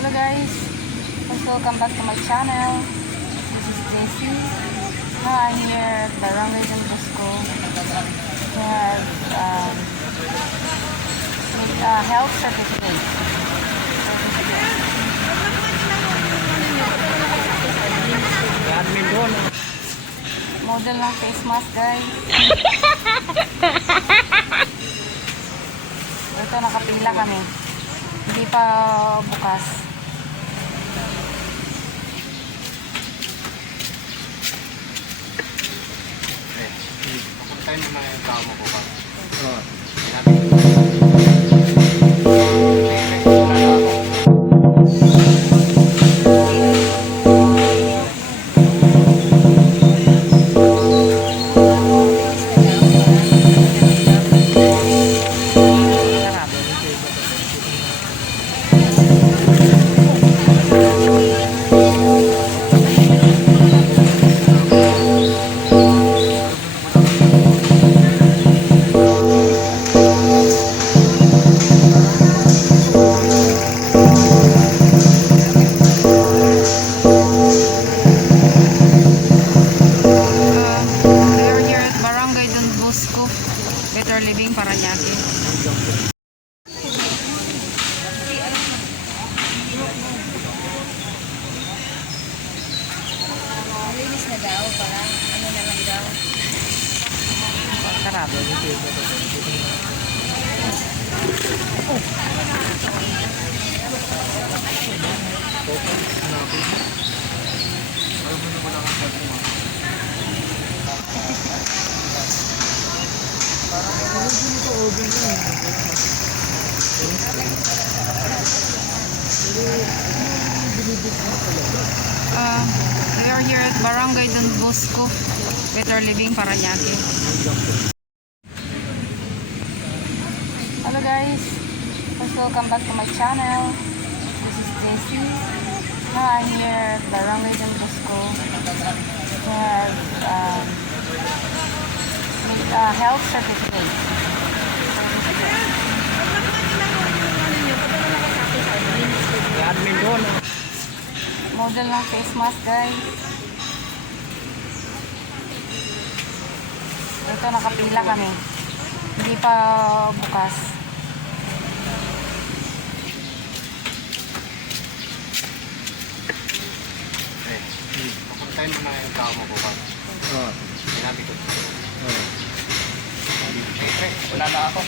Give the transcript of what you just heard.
Hello guys, welcome back to my channel. This is Jessie. Now I'm here at Barangay Don Bosco to have a health certificate. Model ng face mask guys. Ito nakapila kami. Hindi pa bukas. Papuntahin mo na yung tao mo bukas. Oo. Better Living Paranaque. Linis na daw para ano na lang daw. Sarap. We are here at Barangay Don Bosco, Better Living Paranaque. Hello guys, welcome back to my channel. This is Jessie. Now I'm here at Barangay Don Bosco to have a health certificate. Model ng face mask guys. Ito nakapila kami. Hindi pa bukas. Papuntahin mo na yung tao mo bukas. Oo. Sinabi ko. Oo. Wala na ako.